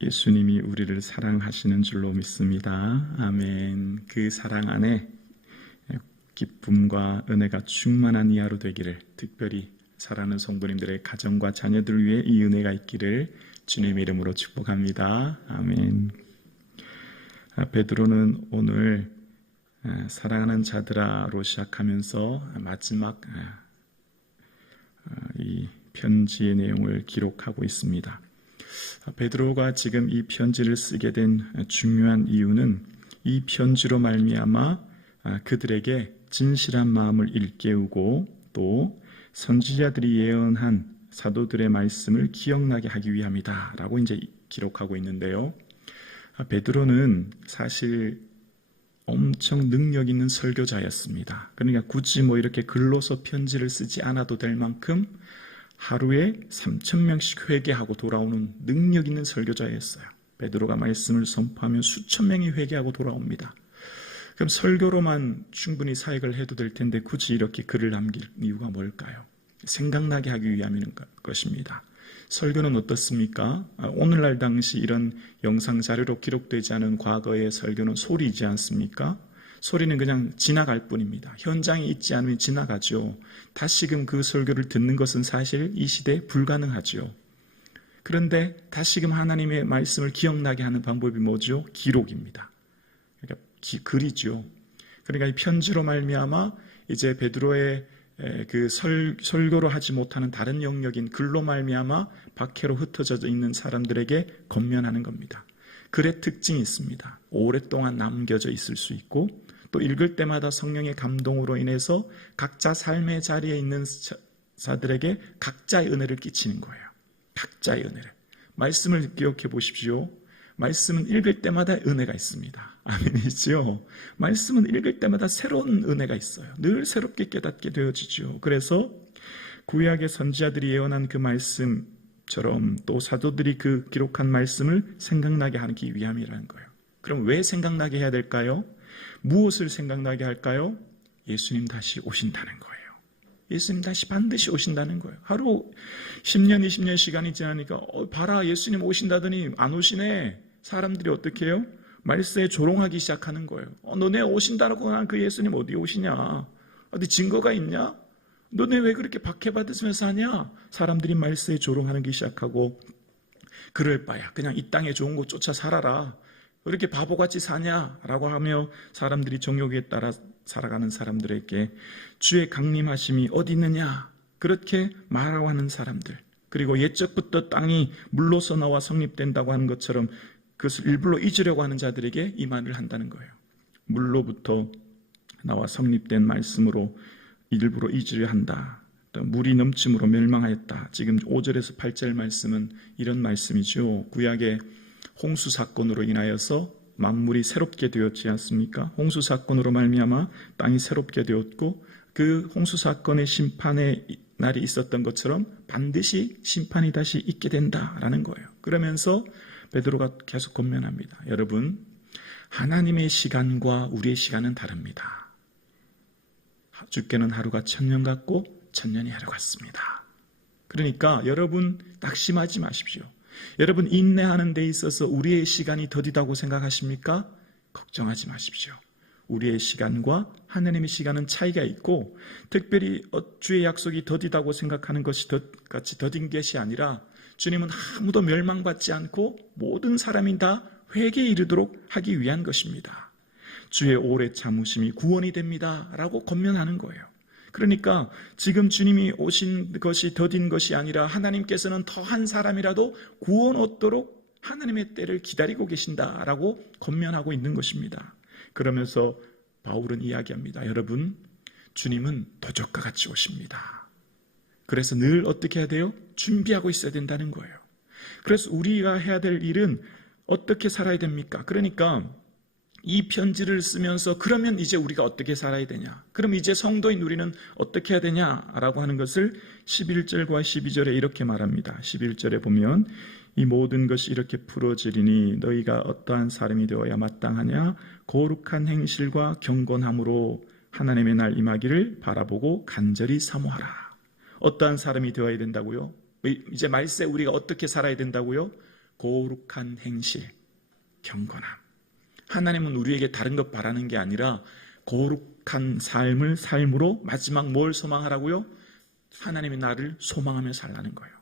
예수님이 우리를 사랑하시는 줄로 믿습니다. 아멘. 그 사랑 안에 기쁨과 은혜가 충만한 이 하루 되기를, 특별히 사랑하는 성도님들의 가정과 자녀들 위해 이 은혜가 있기를 주님의 이름으로 축복합니다. 아멘. 베드로는 오늘 사랑하는 자들아로 시작하면서 마지막 이 편지의 내용을 기록하고 있습니다. 베드로가 지금 이 편지를 쓰게 된 중요한 이유는 이 편지로 말미암아 그들에게 진실한 마음을 일깨우고 또 선지자들이 예언한 사도들의 말씀을 기억나게 하기 위함이다 라고 이제 기록하고 있는데요. 베드로는 사실 엄청 능력 있는 설교자였습니다. 그러니까 굳이 이렇게 글로서 편지를 쓰지 않아도 될 만큼 하루에 3,000명씩 회개하고 돌아오는 능력 있는 설교자였어요. 베드로가 말씀을 선포하면 수천 명이 회개하고 돌아옵니다. 그럼 설교로만 충분히 사역을 해도 될 텐데 굳이 이렇게 글을 남길 이유가 뭘까요? 생각나게 하기 위함인 것입니다. 설교는 어떻습니까? 오늘날 당시 이런 영상 자료로 기록되지 않은 과거의 설교는 소리이지 않습니까? 소리는 그냥 지나갈 뿐입니다. 현장에 있지 않으면 지나가죠. 다시금 그 설교를 듣는 것은 사실 이 시대에 불가능하죠. 그런데 다시금 하나님의 말씀을 기억나게 하는 방법이 뭐죠? 기록입니다. 그러니까 글이죠. 그러니까 이 편지로 말미암아 이제 베드로의 그 설교로 하지 못하는 다른 영역인 글로 말미암아 박해로 흩어져 있는 사람들에게 권면하는 겁니다. 글의 특징이 있습니다. 오랫동안 남겨져 있을 수 있고 또 읽을 때마다 성령의 감동으로 인해서 각자 삶의 자리에 있는 자들에게 각자의 은혜를 끼치는 거예요. 각자의 은혜를. 말씀을 기억해 보십시오. 말씀은 읽을 때마다 은혜가 있습니다. 아멘이죠. 말씀은 읽을 때마다 새로운 은혜가 있어요. 늘 새롭게 깨닫게 되어지죠. 그래서 구약의 선지자들이 예언한 그 말씀처럼 또 사도들이 그 기록한 말씀을 생각나게 하기 위함이라는 거예요. 그럼 왜 생각나게 해야 될까요? 무엇을 생각나게 할까요? 예수님 다시 오신다는 거예요. 예수님 다시 반드시 오신다는 거예요. 하루 10년, 20년 시간이 지나니까 봐라 예수님 오신다더니 안 오시네. 사람들이 어떻게 해요? 말세에 조롱하기 시작하는 거예요. 너네 오신다라고 한 그 예수님 어디 오시냐? 어디 증거가 있냐? 너네 왜 그렇게 박해받으면서 하냐? 사람들이 말세에 조롱하기 시작하고 그럴 바야 그냥 이 땅에 좋은 거 쫓아 살아라. 왜 이렇게 바보같이 사냐라고 하며 사람들이 정욕에 따라 살아가는 사람들에게 주의 강림하심이 어디 있느냐 그렇게 말하고 하는 사람들, 그리고 옛적부터 땅이 물로서 나와 성립된다고 하는 것처럼 그것을 일부러 잊으려고 하는 자들에게 이 말을 한다는 거예요. 물로부터 나와 성립된 말씀으로 일부러 잊으려 한다. 또 물이 넘침으로 멸망하였다. 지금 5절에서 8절 말씀은 이런 말씀이죠. 구약의 홍수 사건으로 인하여서 만물이 새롭게 되었지 않습니까? 홍수 사건으로 말미암아 땅이 새롭게 되었고 그 홍수 사건의 심판의 날이 있었던 것처럼 반드시 심판이 다시 있게 된다라는 거예요. 그러면서 베드로가 계속 권면합니다. 여러분, 하나님의 시간과 우리의 시간은 다릅니다. 주께는 하루가 1000년 같고 1000년이 하루 같습니다. 그러니까 여러분 낙심하지 마십시오. 여러분 인내하는 데 있어서 우리의 시간이 더디다고 생각하십니까? 걱정하지 마십시오. 우리의 시간과 하나님의 시간은 차이가 있고 특별히 주의 약속이 더디다고 생각하는 것이 같이 더딘 것이 아니라 주님은 아무도 멸망받지 않고 모든 사람이 다 회개에 이르도록 하기 위한 것입니다. 주의 오래 참으심이 구원이 됩니다 라고 권면하는 거예요. 그러니까 지금 주님이 오신 것이 더딘 것이 아니라 하나님께서는 더한 사람이라도 구원 얻도록 하나님의 때를 기다리고 계신다라고 권면하고 있는 것입니다. 그러면서 바울은 이야기합니다. 여러분, 주님은 도적과 같이 오십니다. 그래서 늘 어떻게 해야 돼요? 준비하고 있어야 된다는 거예요. 그래서 우리가 해야 될 일은 어떻게 살아야 됩니까? 그러니까 이 편지를 쓰면서 그러면 이제 우리가 어떻게 살아야 되냐? 그럼 이제 성도인 우리는 어떻게 해야 되냐라고 하는 것을 11절과 12절에 이렇게 말합니다. 11절에 보면 이 모든 것이 이렇게 풀어지리니 너희가 어떠한 사람이 되어야 마땅하냐? 거룩한 행실과 경건함으로 하나님의 날 임하기를 바라보고 간절히 사모하라. 어떠한 사람이 되어야 된다고요? 이제 말세 우리가 어떻게 살아야 된다고요? 거룩한 행실, 경건함. 하나님은 우리에게 다른 것 바라는 게 아니라 거룩한 삶으로 마지막 뭘 소망하라고요? 하나님의 나를 소망하며 살라는 거예요.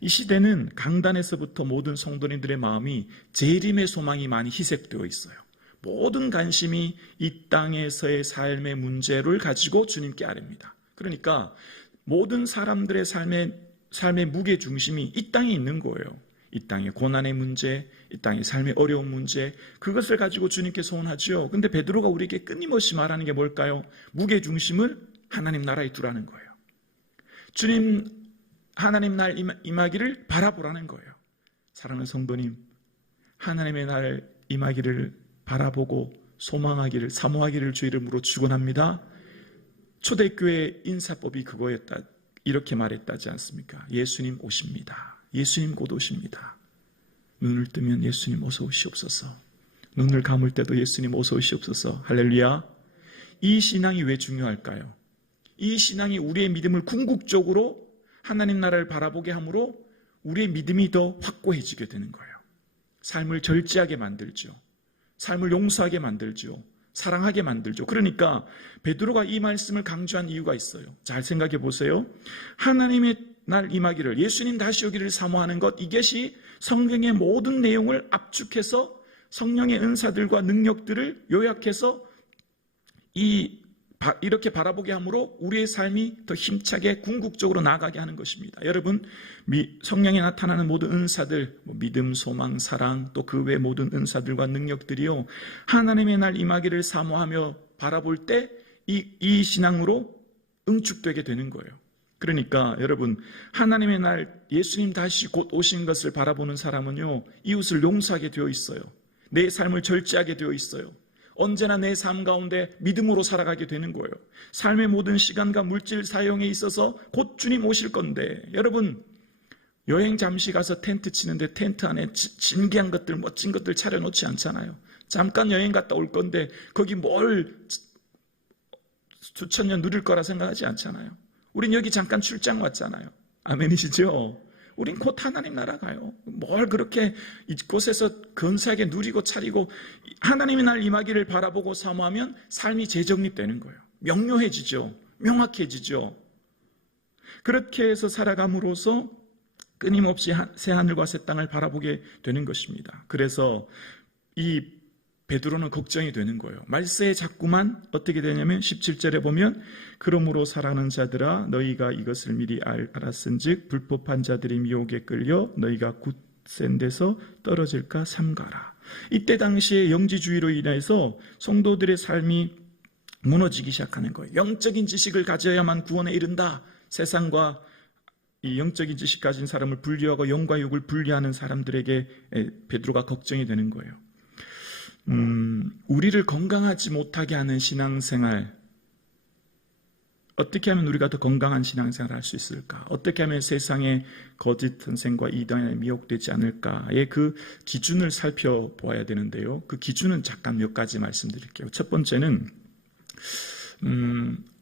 이 시대는 강단에서부터 모든 성도님들의 마음이 재림의 소망이 많이 희색되어 있어요. 모든 관심이 이 땅에서의 삶의 문제를 가지고 주님께 아뢰입니다. 그러니까 모든 사람들의 삶의 무게중심이 이 땅에 있는 거예요. 이 땅의 고난의 문제, 이 땅의 삶의 어려운 문제, 그것을 가지고 주님께 소원하죠. 근데 베드로가 우리에게 끊임없이 말하는 게 뭘까요? 무게중심을 하나님 나라에 두라는 거예요. 주님 하나님 날 임하기를 바라보라는 거예요. 사랑하는 성도님, 하나님의 날 임하기를 바라보고 소망하기를, 사모하기를 주 이름으로 축원합니다. 초대교회 인사법이 그거였다. 이렇게 말했다지 않습니까? 예수님 오십니다. 예수님 곧 오십니다. 눈을 뜨면 예수님 어서 오시옵소서. 눈을 감을 때도 예수님 어서 오시옵소서. 할렐루야. 이 신앙이 왜 중요할까요? 이 신앙이 우리의 믿음을 궁극적으로 하나님 나라를 바라보게 함으로 우리의 믿음이 더 확고해지게 되는 거예요. 삶을 절제하게 만들죠. 삶을 용서하게 만들죠. 사랑하게 만들죠. 그러니까 베드로가 이 말씀을 강조한 이유가 있어요. 잘 생각해 보세요. 하나님의 날 임하기를, 예수님 다시 오기를 사모하는 것, 이것이 성경의 모든 내용을 압축해서 성령의 은사들과 능력들을 요약해서 이렇게 바라보게 함으로 우리의 삶이 더 힘차게 궁극적으로 나아가게 하는 것입니다. 여러분, 성령에 나타나는 모든 은사들, 믿음, 소망, 사랑, 또 그 외 모든 은사들과 능력들이요, 하나님의 날 임하기를 사모하며 바라볼 때 이 신앙으로 응축되게 되는 거예요. 그러니까 여러분, 하나님의 날 예수님 다시 곧 오신 것을 바라보는 사람은요, 이웃을 용서하게 되어 있어요. 내 삶을 절제하게 되어 있어요. 언제나 내 삶 가운데 믿음으로 살아가게 되는 거예요. 삶의 모든 시간과 물질 사용에 있어서 곧 주님 오실 건데, 여러분 여행 잠시 가서 텐트 치는데 텐트 안에 진귀한 것들, 멋진 것들 차려놓지 않잖아요. 잠깐 여행 갔다 올 건데 거기 뭘 수천 년 누릴 거라 생각하지 않잖아요. 우린 여기 잠깐 출장 왔잖아요. 아멘이시죠? 우린 곧 하나님 나라 가요. 뭘 그렇게 이곳에서 근사하게 누리고 차리고, 하나님의 날 임하기를 바라보고 사모하면 삶이 재정립되는 거예요. 명료해지죠. 명확해지죠. 그렇게 해서 살아감으로써 끊임없이 새하늘과 새 땅을 바라보게 되는 것입니다. 그래서 이 베드로는 걱정이 되는 거예요. 말세에 자꾸만 어떻게 되냐면 17절에 보면, 그러므로 사랑하는 자들아 너희가 이것을 미리 알았은즉 불법한 자들이 미혹에 끌려 너희가 굳센 데서 떨어질까 삼가라. 이때 당시에 영지주의로 인해서 성도들의 삶이 무너지기 시작하는 거예요. 영적인 지식을 가져야만 구원에 이른다. 세상과 이 영적인 지식 가진 사람을 분리하고 영과 육을 분리하는 사람들에게 베드로가 걱정이 되는 거예요. 우리를 건강하지 못하게 하는 신앙생활, 어떻게 하면 우리가 더 건강한 신앙생활을 할 수 있을까? 어떻게 하면 세상의 거짓 선생과 이단에 미혹되지 않을까의 그 기준을 살펴보아야 되는데요. 그 기준은 잠깐 몇 가지 말씀드릴게요. 첫 번째는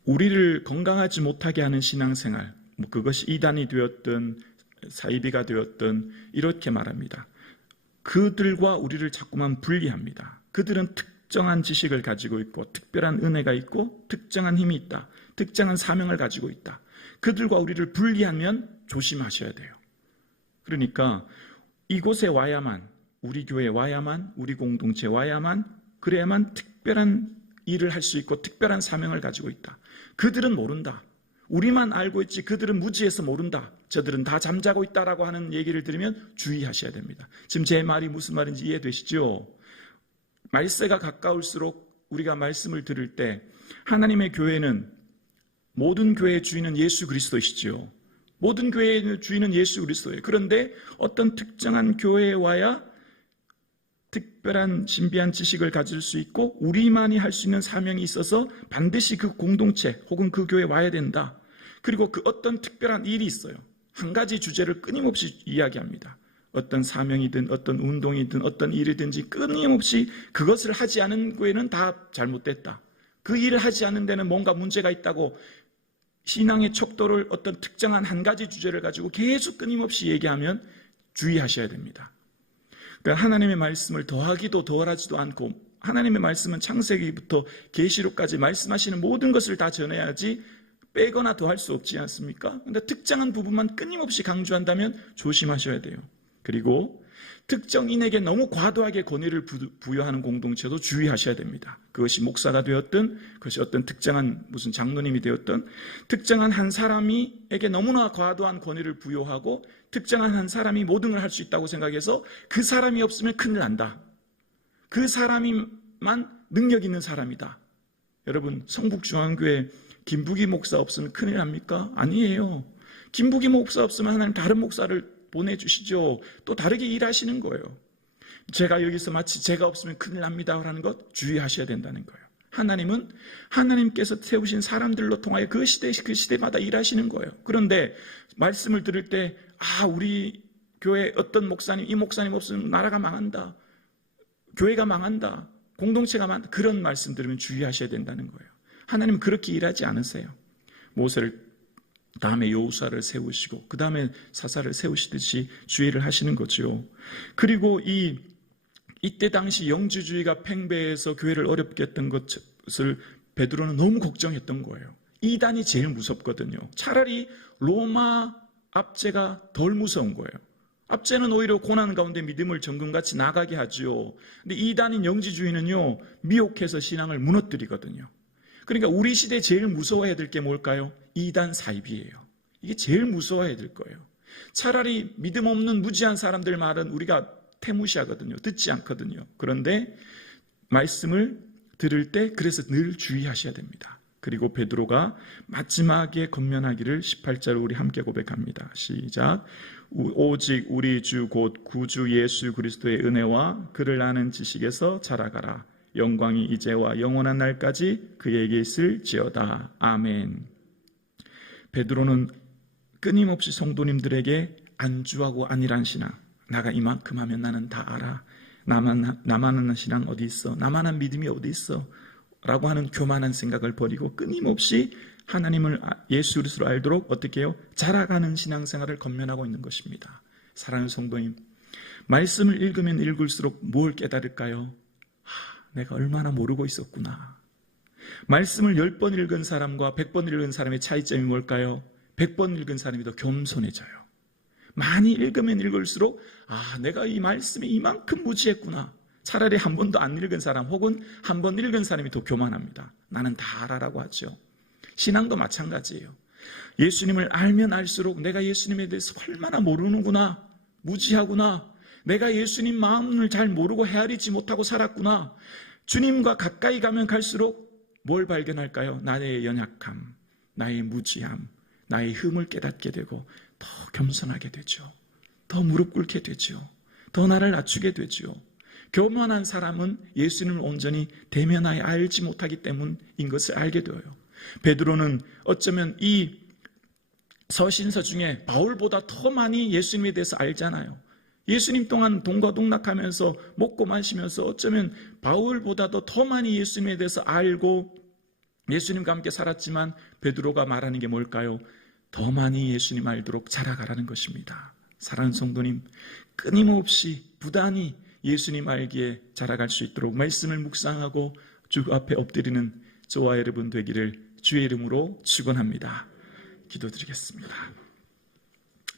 우리를 건강하지 못하게 하는 신앙생활, 그것이 이단이 되었든 사이비가 되었든 이렇게 말합니다. 그들과 우리를 자꾸만 분리합니다. 그들은 특정한 지식을 가지고 있고 특별한 은혜가 있고 특정한 힘이 있다. 특정한 사명을 가지고 있다. 그들과 우리를 분리하면 조심하셔야 돼요. 그러니까 이곳에 와야만, 우리 교회에 와야만, 우리 공동체에 와야만, 그래야만 특별한 일을 할 수 있고 특별한 사명을 가지고 있다. 그들은 모른다. 우리만 알고 있지 그들은 무지해서 모른다. 저들은 다 잠자고 있다라고 하는 얘기를 들으면 주의하셔야 됩니다. 지금 제 말이 무슨 말인지 이해되시죠? 말세가 가까울수록 우리가 말씀을 들을 때 하나님의 교회는, 모든 교회의 주인은 예수 그리스도이시죠. 모든 교회의 주인은 예수 그리스도예요. 그런데 어떤 특정한 교회에 와야 특별한 신비한 지식을 가질 수 있고 우리만이 할 수 있는 사명이 있어서 반드시 그 공동체 혹은 그 교회에 와야 된다. 그리고 그 어떤 특별한 일이 있어요. 한 가지 주제를 끊임없이 이야기합니다. 어떤 사명이든 어떤 운동이든 어떤 일이든지 끊임없이 그것을 하지 않은 교회는 다 잘못됐다. 그 일을 하지 않는 데는 뭔가 문제가 있다고 신앙의 척도를 어떤 특정한 한 가지 주제를 가지고 계속 끊임없이 얘기하면 주의하셔야 됩니다. 그러니까 하나님의 말씀을 더하기도 덜하지도 않고, 하나님의 말씀은 창세기부터 계시록까지 말씀하시는 모든 것을 다 전해야지 빼거나 더할 수 없지 않습니까? 그런데 특정한 부분만 끊임없이 강조한다면 조심하셔야 돼요. 그리고 특정인에게 너무 과도하게 권위를 부여하는 공동체도 주의하셔야 됩니다. 그것이 목사가 되었든, 그것이 어떤 특정한 무슨 장로님이 되었든, 특정한 한 사람에게 너무나 과도한 권위를 부여하고 특정한 한 사람이 모든 걸 할 수 있다고 생각해서 그 사람이 없으면 큰일 난다, 그 사람이만 능력 있는 사람이다. 여러분, 성북중앙교회 김부기 목사 없으면 큰일 납니까? 아니에요. 김부기 목사 없으면 하나님 다른 목사를 보내주시죠. 또 다르게 일하시는 거예요. 제가 여기서 마치 제가 없으면 큰일 납니다 라는 것 주의하셔야 된다는 거예요. 하나님은 하나님께서 세우신 사람들로 통하여 그 시대마다 일하시는 거예요. 그런데 말씀을 들을 때 우리 교회 어떤 목사님, 이 목사님 없으면 나라가 망한다, 교회가 망한다, 공동체가 망한다, 그런 말씀 들으면 주의하셔야 된다는 거예요. 하나님은 그렇게 일하지 않으세요. 모세를 다음에 여호수아를 세우시고 그 다음에 사사를 세우시듯이 주의를 하시는 거죠. 그리고 이때 당시 영주주의가 팽배해서 교회를 어렵게 했던 것을 베드로는 너무 걱정했던 거예요. 이단이 제일 무섭거든요. 차라리 로마 압제가 덜 무서운 거예요. 압제는 오히려 고난 가운데 믿음을 정금같이 나가게 하죠. 근데 이단인 영지주의는요, 미혹해서 신앙을 무너뜨리거든요. 그러니까 우리 시대에 제일 무서워해야 될 게 뭘까요? 이단 사입이에요. 이게 제일 무서워해야 될 거예요. 차라리 믿음 없는 무지한 사람들 말은 우리가 태무시하거든요. 듣지 않거든요. 그런데 말씀을 들을 때 그래서 늘 주의하셔야 됩니다. 그리고 베드로가 마지막에 권면하기를 18절로 우리 함께 고백합니다. 시작. 오직 우리 주 곧 구주 예수 그리스도의 은혜와 그를 아는 지식에서 자라가라. 영광이 이제와 영원한 날까지 그에게 있을지어다. 아멘. 베드로는 끊임없이 성도님들에게 안주하고 안일한 신앙, 나가 이만큼 하면 나는 다 알아, 나만한 신앙 어디 있어, 나만한 믿음이 어디 있어 라고 하는 교만한 생각을 버리고 끊임없이 하나님을 예수 그리스도로 알도록 어떻게 해요? 자라가는 신앙생활을 권면하고 있는 것입니다. 사랑하는 성도님, 말씀을 읽으면 읽을수록 뭘 깨달을까요? 내가 얼마나 모르고 있었구나. 말씀을 10번 읽은 사람과 100번 읽은 사람의 차이점이 뭘까요? 100번 읽은 사람이 더 겸손해져요. 많이 읽으면 읽을수록 내가 이 말씀이 이만큼 무지했구나. 차라리 한 번도 안 읽은 사람 혹은 한 번 읽은 사람이 더 교만합니다. 나는 다 알아라고 하죠. 신앙도 마찬가지예요. 예수님을 알면 알수록 내가 예수님에 대해서 얼마나 모르는구나, 무지하구나, 내가 예수님 마음을 잘 모르고 헤아리지 못하고 살았구나. 주님과 가까이 가면 갈수록 뭘 발견할까요? 나의 연약함, 나의 무지함, 나의 흠을 깨닫게 되고 더 겸손하게 되죠. 더 무릎 꿇게 되죠. 더 나를 낮추게 되죠. 교만한 사람은 예수님을 온전히 대면하여 알지 못하기 때문인 것을 알게 되어요. 베드로는 어쩌면 이 서신서 중에 바울보다 더 많이 예수님에 대해서 알잖아요. 예수님 동안 동거동락하면서 먹고 마시면서 어쩌면 바울보다도 더 많이 예수님에 대해서 알고 예수님과 함께 살았지만 베드로가 말하는 게 뭘까요? 더 많이 예수님 알도록 자라가라는 것입니다. 사랑하는 성도님, 끊임없이 부단히 예수님 알기에 자라갈 수 있도록 말씀을 묵상하고 주 앞에 엎드리는 저와 여러분 되기를 주의 이름으로 축원합니다. 기도드리겠습니다.